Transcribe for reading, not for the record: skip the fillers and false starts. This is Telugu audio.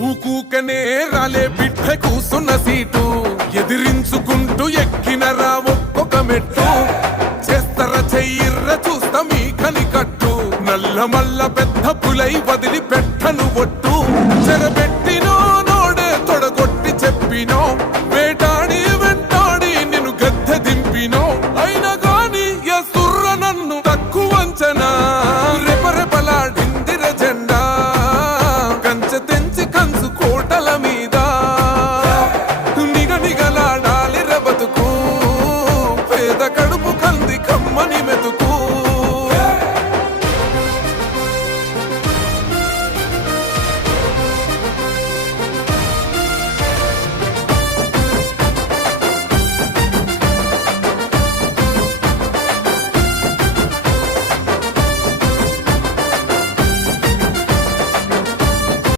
ఊకూకనే రాలే బిడ్డ కూసున్న సీటు ఎదిరించుకుంటూ ఎక్కినరా ఒక్కొక్క మెట్టు చేస్తర చెయ్యిర్ర చూస్తా మీ కనికట్టు నల్ల మల్ల పెద్ద పులై వదిలి పెట్టను ఒట్టు